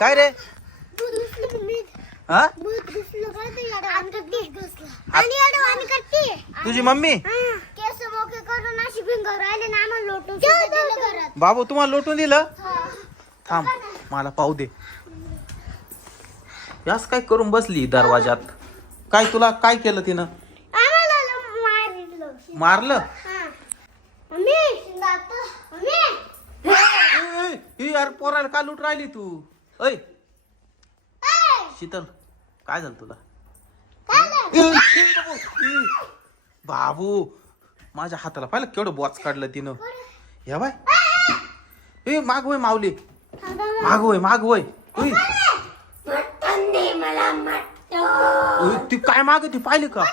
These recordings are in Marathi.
काय रे? हा? तुझी मम्मी? केस मोके करून अशी भिंगर राहिले ना आम्हाला लोटून सुद्धा दिलं घरात बाबू तुम्हाला लोटून दिलं? हा. थांब मला पाहू दे. यास काय करून बसली दरवाजात काय तुला काय केलं तिनं? मारलं? यार पोराला का लूट राहिली तू? ऐ शीतल काय झालं तुला? बाबू, माझ्या हाताला पाहिलं केवढं बॉच काढलं तिनं. या बाय. ए माग वय माऊली. मग. वय माग वय. मला ती काय माग ती पाहिली का?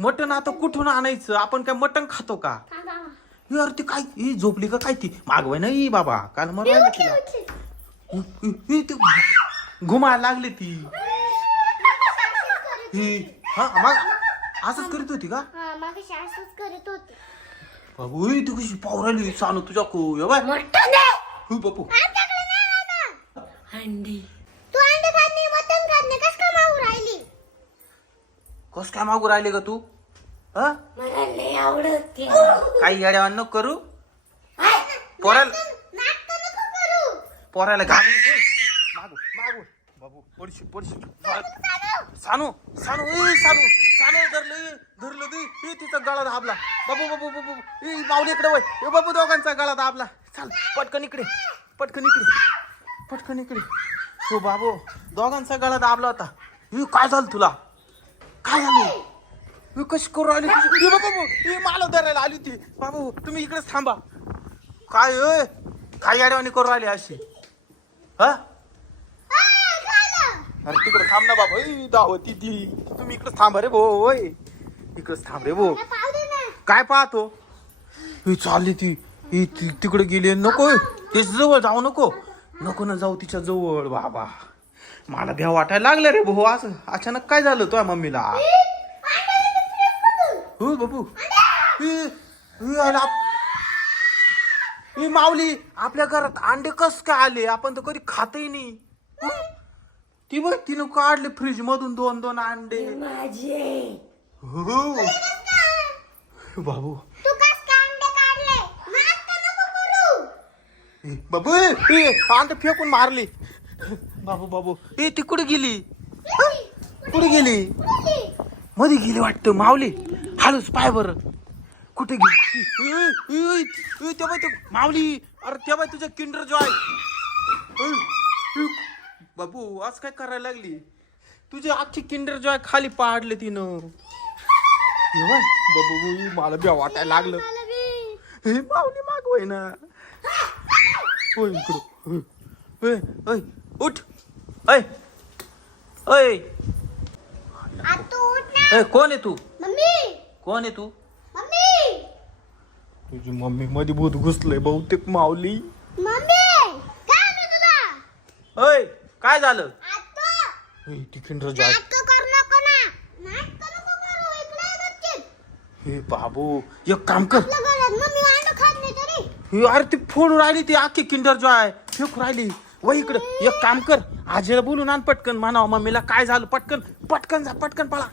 मटण आता कुठून आणायचं? आपण काय मटण खातो का. यार ती काय ही झोपली का काय ती? मागवाय नाही बाबा. काल मग मी राहिली उठली, तिला उठली. इ- इ- इ- ती घुमायला लागली ती. ही हा मग असंच करीत होती का? हा, मागाशी असंच करत होती. बाबू ही ती कशी पावराली सांगू तुझ्या को या बाय. हु बापू. आमच्याकडे नाही आता. अंडी. तू अंडे खात नाही मटण खात नाही कस काय मागू राहिली? कस काय मागू राहिली का तू? हा? मला लय आवडते काही येड्यावान नको करू पोराला नको पोरायला पोराला घालून मागू मागू. बाबू पडशी पडशी सानू सानू ए सानू सानू धरलं ए, धरलं दे ए तिचा गळा दाबला. बाबू बाबू बाबू ए माऊली इकडे वय. ए बाबू दोघांचा गळा दाबला. चाल पटकन इकडे. पटकन इकडे. पटकन इकडे. हो बाबू दोघांचा गळा दाबला होता. ए काय झालं तुला? काय झालं? ए कशी करू आली तुझी? बाबू ए मला धरायला आली ती बाबू तुम्ही इकडेच थांबा. काय काय गाड्यावानी करू आली अशी? हा? अरे तिकडे थांब ना बाबा. दावती ती. तुम्ही इकडे थांबा रे भो होय इकडेच थांब रे भो काय पाहतो? ही चालली ती. ही ती- तिकडे गेली नको तिच्या जवळ जाऊ नको. नको ना जाऊ तिच्या जवळ बाबा. मला भ्या वाटायला लागलं रे भाऊ. असं अचानक काय झालं तुझ्या मम्मीला? हो बाबू ए, माऊली आपल्या घरात अंडे कस काय आले? आपण तर कधी खातही नाही. हं? ती बघ तिनं काढले फ्रीज मधून दोन दोन अंडे. माझे. हो. बाबू. तू कस काय अंडे काढले? नाटकं नको करू. ए, बाबू ए, ए, अंडे फेकून मारली. बाबू बाबू. ए ती कुठे गेली? कुठे गेली? मध्ये गेली वाटतं माऊली. हालूच पाय बर. कुठे गेली? ते माऊली अरे ते बाई तुझ्या किंडर जॉय बाबू आज काय करायला लागली? तुझी अख्खी किंडर जॉय खाली पाडले तिनं. हे बाबू मला बी वाटायला लागलं. हे माऊली मागवाय ना. ओय इकडं. ओय, ओय, ओय, उठ ओय ओय ना. ए, कोण आहे तू? मम्मी. कोण आहे तू? तुझी मम्मी मध्ये भूत घुसलंय बहुतेक माऊली. मम्मी काय आणू तुला? ओय काय झालं? आता हे तिकीन जाय नाटकं करू नको ना. नाटकं नको करू इकडे ये गपचीप. हे बाबू एक काम कर. आपल्या घरात मम्मी अंड खात नाही तरी. हे अरे ती फोडून राहिली ती अख्खी किंडर जॉय फेकू राहिली. वय इकडं एक काम कर. आजीला बोलून आण पटकन म्हणावं मम्मीला. काय झालं? पटकन. पटकन जा पटकन पळा.